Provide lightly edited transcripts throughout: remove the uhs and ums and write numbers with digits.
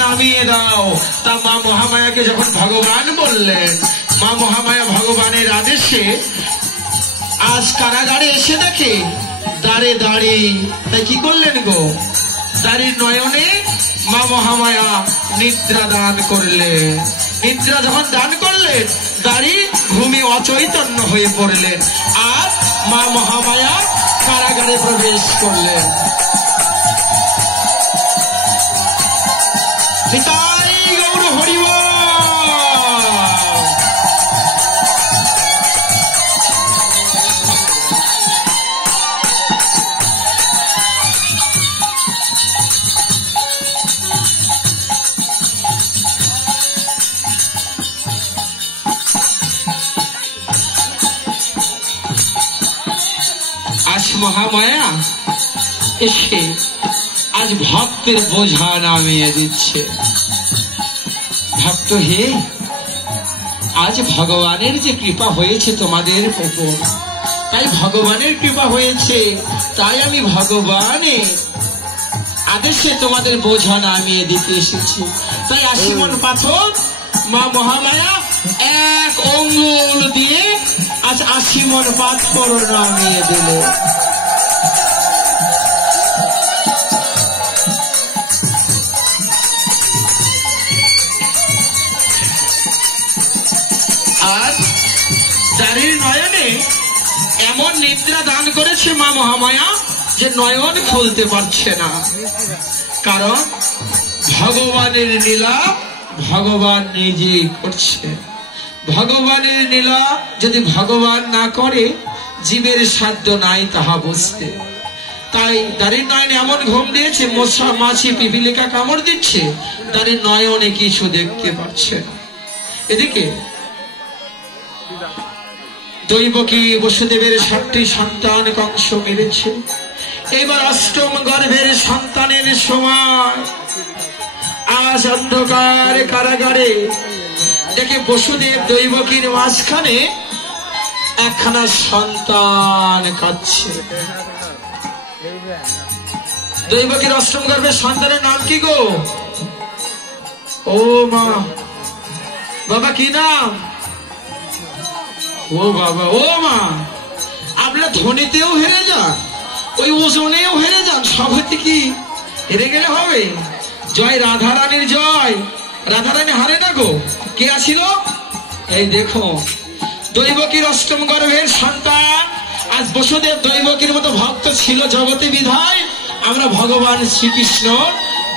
নামিয়ে দাও। তা মা মহামায়াকে যখন ভগবান বললেন, মা মহামায়া ভগবানের আদেশে আজ কারাগারে এসে দেখে দাঁড়ে দাঁড়ি। তাই কি করলেন গো, দাঁড়ির নয়নে মা মহামায়া নিদ্রা দান করলেন। নিদ্রা যখন দান করলেন, দাঁড়ি ঘুমে অচৈতন্য হয়ে পড়লেন, আর মা মহামায়া কারাগারে প্রবেশ করলেন। নিতাই গৌর হরিবল। আজ মহামায়া এসে আজ ভক্তের বোঝা নামিয়ে দিচ্ছে। ভক্ত হে, আজ ভগবানের যে কৃপা হয়েছে তোমাদের উপর, তাই ভগবানের কৃপা হয়েছে, তাই আমি ভগবানের আদেশে তোমাদের বোঝা নামিয়ে দিতে এসেছি। তাই 80 মণ পাথর মা মহামায়া এক অঙ্গুল দিয়ে আজ 80 মণ পাথর নামিয়ে দিল। আর দাঁড়ির নয়নে এমন নিদ্রা দান করেছে মা মহামায়া যে নয়ন খুলতে পারছে না, কারণ ভগবানের লীলা ভগবান নিজেই করছে। ভগবানের লীলা যদি ভগবান না করে, জীবের সাধ্য নাই তাহা বুঝতে। তাই দাঁড়ির নয়নে এমন ঘুম দিয়েছে, মশা মাছি পিপিলিকা কামড় দিচ্ছে, দাঁড়ির নয়নে কিছু দেখতে পাচ্ছে না। এদিকে দৈবকী বসুদেবের 7টি সন্তান কংস মেরেছে। এবার 8ম গর্ভের সন্তানের সময়। আজ অন্ধকার কারাগারে দেখে বসুদেব দৈবকীর মাঝখানে একখানা সন্তান কাঁদছে। দৈবকীর 8ম গর্ভের সন্তানের নাম কি গো? ও মা, বাবা কি নাম? ও বাবা, ও মা, আপনারা ধনীতেও হেরে যান, ওই ওজনেও হেরে যান, সব হতে কি হেরে গেলে হবে? জয় রাধারানীর জয়। রাধারানী হারে না গো। কে আসিল? এই দেখো, দৈবকীর 8ম গর্ভের সন্তান। আজ বসুদেব দৈবকীর মতো ভক্ত ছিল জগতে, বিধায় আমরা ভগবান শ্রীকৃষ্ণ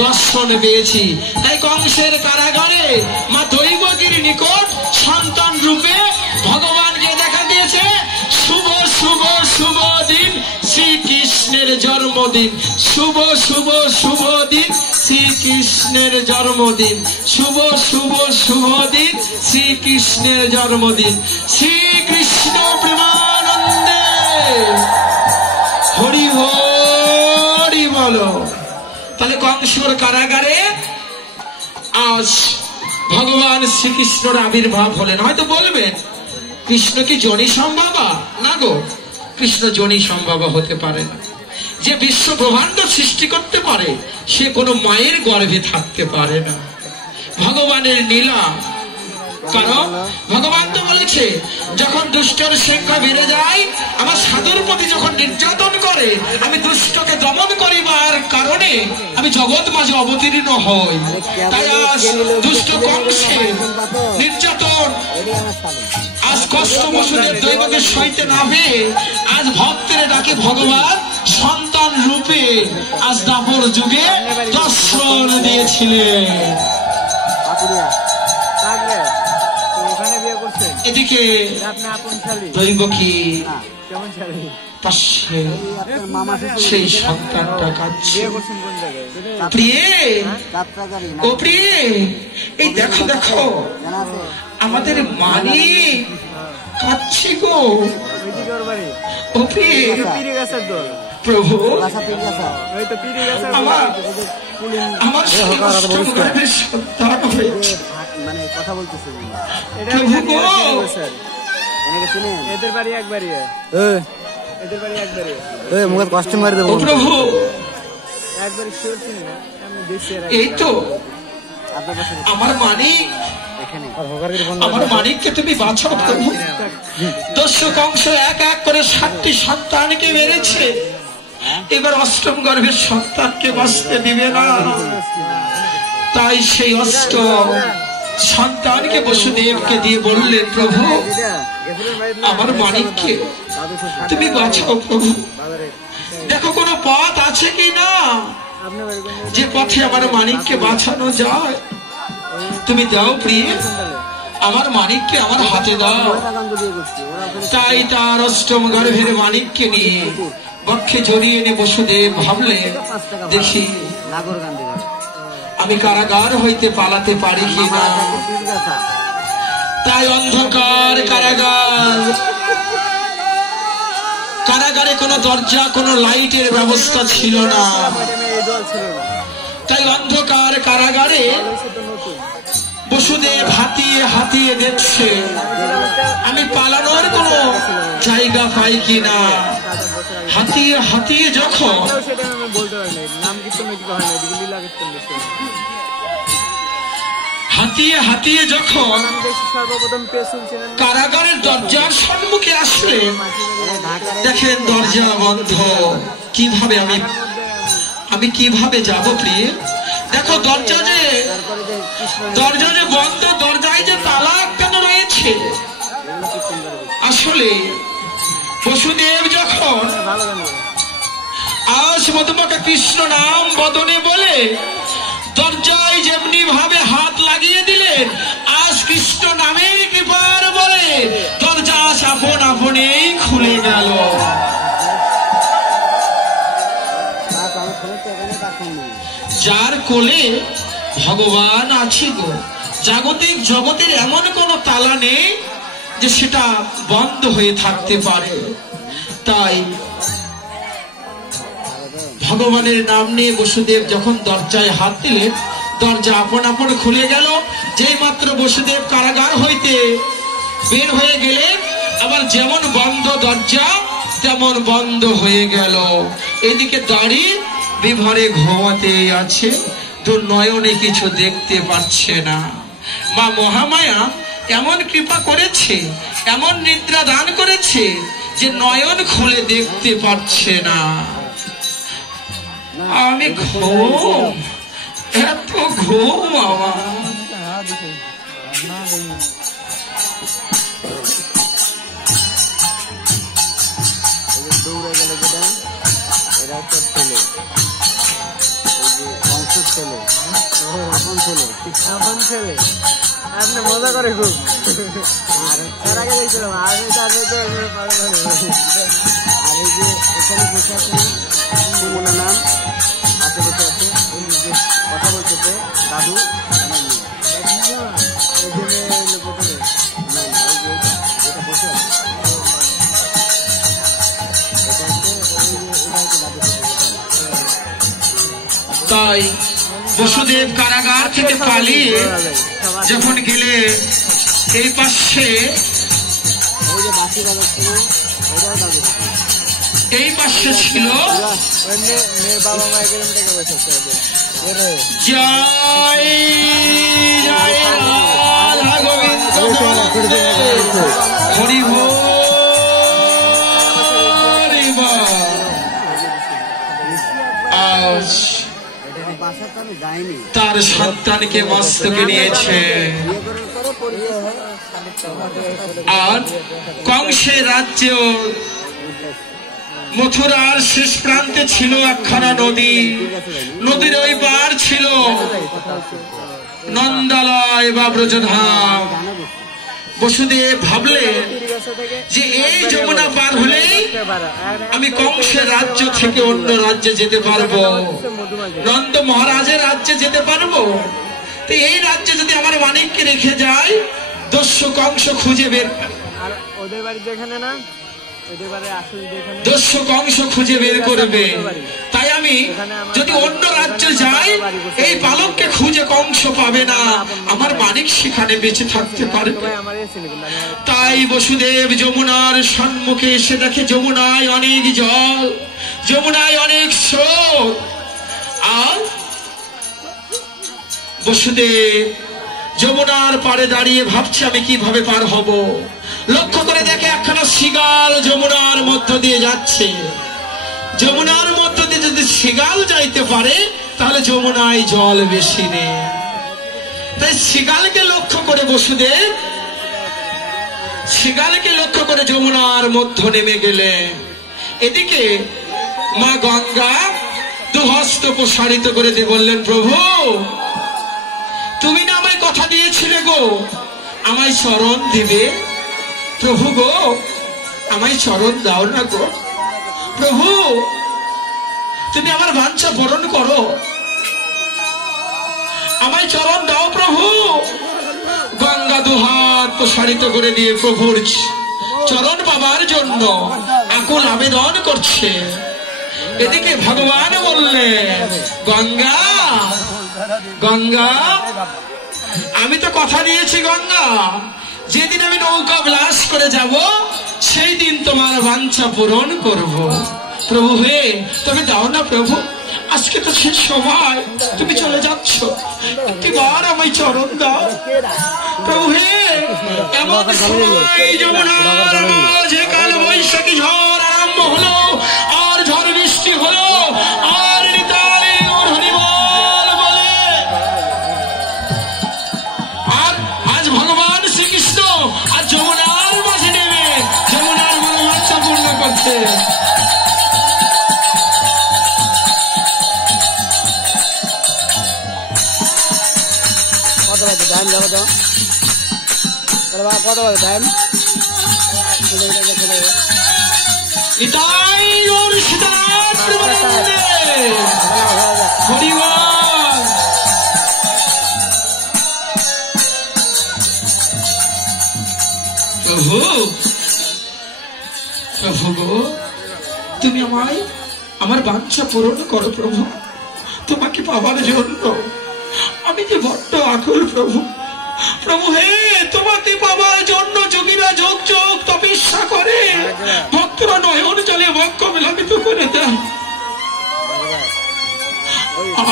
দর্শন পেয়েছি। তাই কংসের কারাগারে মা দৈবকীর নিকট সন্তান রূপে ভগবানকে দেখা দিয়েছে। শুভ শুভ শুভ দিন শ্রীকৃষ্ণের জন্মদিন। শুভ শুভ শুভ দিন শ্রীকৃষ্ণের জন্মদিন। শুভ শুভ শুভ দিন শ্রীকৃষ্ণের জন্মদিন। শ্রীকৃষ্ণ প্রেমানন্দে হরি হরি বলো। তাহলে কংসর কারাগারে আজ ভগবান শ্রীকৃষ্ণের আবির্ভাব হলেন। হয়তো বলবেন, কৃষ্ণ কি যোনি সম্ভবা? না গো, কৃষ্ণ যোনি সম্ভবা হতে পারে না। যে বিশ্ব ব্রহ্মাণ্ড সৃষ্টি করতে পারে, সে কোনো মায়ের গর্ভে থাকতে পারে না। ভগবানের লীলা। কারণ ভগবান তো বলেছে, যখন দুষ্টের সংখ্যা বেড়ে যায়, আমার সাধুর প্রতি যখন নির্যাতন করে, আমি দুষ্টকে দমন করিবার কারণে আমি জগৎ মাঝে অবতীর্ণ হই। তাই আজ দুষ্ট কংসে নির্যাতন, আজ কষ্ট বসুদেব দৈবকে সইতে না পেয়ে আজ ভক্তের ডাকে ভগবান সন্তান রূপে আজ দাপর যুগে দর্শন দিয়েছিলেন। এদিকে দৈবকী পাশে সেই সন্তানটা কাঁদছে। প্রিয়ে, ও প্রিয়ে, এই দেখো দেখো, আমাদের মানি কাঁদছে গো। ও প্রিয়ে, প্রভু, আমার সন্তান হয়েছে। মানে কথা বলতেছে এদের বাড়ি একবারই, এদের বাড়ি একবারই, মুখে কষ্ট মারি দেবো প্রভু। একবারই এই তো আমার মানিক, আমার মানিককে তুমি বাঁচাও প্রভু। দস্যু কংস এক এক করে 7টি সন্তানকে মেরেছে, এবার অষ্টম গর্ভের সন্তানকে বাঁচতে দিবে না। তাই সেই অষ্টম সন্তানকে বসুদেবকে দিয়ে বললেন, প্রভু আমার মানিককে তুমি বাঁচাও প্রভু। দেখো কোনো পথ আছে কি না, যে পথে আমার মানিককে বাঁচানো যায়। তুমি দাও প্রিয়, আমার মানিককে আমার হাতে দাও। তাই তার অষ্টম গর্ভের মানিককে নিয়ে বক্ষে জড়িয়ে এনে বসুদেব ভাবলেন, দেখি আমি কারাগার হইতে পালাতে পারি কিনা। তাই অন্ধকার কারাগার, কারাগারে কোনো দরজা, কোনো লাইটের ব্যবস্থা ছিল না। তাই অন্ধকার কারাগারে বসুদেব হাতিয়ে হাতিয়ে দেখছে আমি পালানোর কোনো জায়গা পাই কিনা। হাতিয়ে হাতিয়ে যখন হাতিয়ে হাতিয়ে যখন কারাগারের দরজার সম্মুখে আসলেন, দেখেন দরজা বন্ধ। কিভাবে আমি কিভাবে যাব প্রিয়? দেখো দরজা যে বন্ধ, দরজায় যে তালা কেন রয়েছে। আসলে বসুদেব যখন আজ মধুমাখা কৃষ্ণ নাম বদনে বলে দরজায় যেমনি ভাবে হাত লাগিয়ে দিলেন, আজ কৃষ্ণ নামের কৃপার বলে দরজা আপন আপনেই খুলে গেল। যার কোলে ভগবান আছে গো, জাগতিক জগতের এমন কোন তালা নেই যে সেটা বন্ধ হয়ে থাকতে পারে। তাই ভগবানের নাম নিয়ে বসুদেব যখন দরজায় হাত দিলেন, দরজা আপন আপন খুলে গেল। যেই মাত্র বসুদেব কারাগার হইতে বের হয়ে গেলেন, আবার যেমন বন্ধ দরজা তেমন বন্ধ হয়ে গেল। এদিকে দাঁড়িয়ে বিভরে ঘুমাতে আছে, দুর্নয়নে কিছু দেখতে পাচ্ছে না। মা মহামায়া এমন কৃপা করেছে, এমন নিদ্রা দান করেছে যে নয়ন খুলে দেখতে পাচ্ছে না। আমি ঘুম, এত ঘুম আমার। আপনি মজা করে খুব। আর তার আগে দেখছিলাম আর এই যে এখানে বসে আছে সুমনের নাম হাতে বসে আছে, কথা বলতেছে দাদু তাই বসুদেব কারাগার থেকে পালিয়ে যখন গেলে এই পাশে ছিল জয় জয় রাধা গোবিন্দ হরি বল। আজ তার সন্তানকে মস্তকে নিয়েছে। আর কংসের রাজ্য মথুরার শেষ প্রান্তে ছিল একখানা নদী, নদীর ওই পার ছিল নন্দালয় বা ব্রজধাম। বসুদেব ভাবলেন যে এই যমুনা পার হলেই আমি কংসের রাজ্য থেকে অন্য রাজ্যে যেতে পারবো, নন্দ মহারাজের রাজ্যে যেতে পারবো। তো এই রাজ্যে যদি আমার মানিককে রেখে যায়, দস্যু কংস খুঁজে বের দস্যু কংস খুঁজে বের করবে। তাই আমি যদি অন্য রাজ্যে যাই, এই বালককে খুঁজে কংস পাবে না, আমার মানিক সেখানে বেঁচে থাকতে পারবে। তাই বসুদেব যমুনার সম্মুখে এসে দেখে যমুনায় অনেক জল, যমুনায় অনেক স্রোত। আর বসুদেব যমুনার পাড়ে দাঁড়িয়ে ভাবছে আমি কিভাবে পার হব। লক্ষ্য করে দেখে একখানা শৃগাল যমুনার মধ্য দিয়ে যাচ্ছে। যমুনার মধ্য দিয়ে যদি শৃগাল যাইতে পারে তাহলে যমুনায় জল বেশি নেই। তাই শৃগালকে লক্ষ্য করে বসুদেব শৃগালকে লক্ষ্য করে যমুনার মধ্য নেমে গেলেন। এদিকে মা গঙ্গা দুহস্ত প্রসারিত করে দিয়ে বললেন, প্রভু তুমি না আমায় কথা দিয়েছিলে গো আমায় চরণ দিবে। প্রভু গো আমায় চরণ দাও না গো। প্রভু তুমি আমার বাঞ্ছা পূরণ করো, আমায় চরণ দাও প্রভু। গঙ্গা দুহাত প্রসারিত করে দিয়ে প্রভুর চরণ পাবার জন্য আকুল আবেদন করছে। এদিকে ভগবান বললেন, গঙ্গা গঙ্গা আমি তো কথা দিয়েছি গঙ্গা, যেদিন আমি নৌকা ব্লাস করে যাব সেই দিন তোমার বাঞ্ছা পূরণ করব। প্রভু হে তবে দাও না প্রভু, আজকে তো শেষ সময়, তুমি চলে যাচ্ছ, একটিবার আমায় চরণ দাও প্রভু হে। এমন সময় যমুনার মাঝে কাল বৈশাখী ঝড় আরম্ভ হলো, আর ঝড় বৃষ্টি হলো, আর নিতাই ওর হরিবল বলে। আর আজ ভগবান শ্রীকৃষ্ণ আর যমুনার মাঝে নেমে যমুনার মনোবাঞ্ছা পূর্ণ করছে। টাইম যাবো তো কত বাজে টাইম? নিতাই ওর সীতারাম হরিবল। প্রভু প্রভু গো তুমি আমায় আমার বাঞ্ছা পূরণ করো প্রভু, তোমাকে পাবার জন্য আমি যে বড্ড আকুল প্রভু। প্রভু হে তোমাকে পাবার জন্য যোগীরা যোগ যোগ তপস্যা করে, ভক্তরা নয়ন জলে বক্ষ মিলাপিত করে দেয়।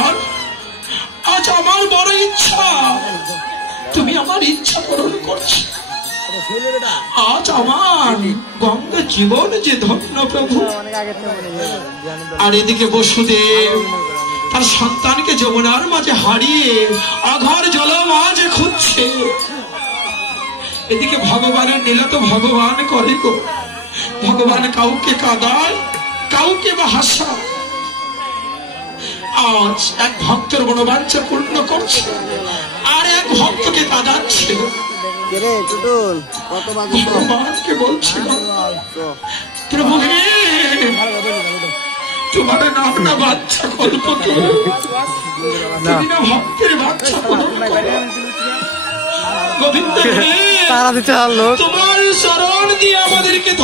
আর আজ আমার বড় ইচ্ছা, তুমি আমার ইচ্ছা পূরণ করছো। আজ আমার গঙ্গা জীবন যে ধন্য প্রভু। আর এদিকে বসুদেব তার সন্তানকে যমুনার মাঝে হারিয়ে অঘর জল মাঝে খুঁজছে। এদিকে ভগবানের লীলা তো ভগবান করে গো। ভগবান কাউকে কাঁদায়, কাউকে বা হাসায়। আজ এক ভক্তের মনোবাঞ্ছা পূর্ণ করছে, আর এক ভক্তকে কাঁদাচ্ছে। ভগবানকে বলছে, প্রভু হে তোমার নাম না বাচ্চা কল্প, তুমি না ভক্তের বাচ্চা পূরণ করো। গোবিন্দ তোমার শরণ দিয়ে আমাদেরকে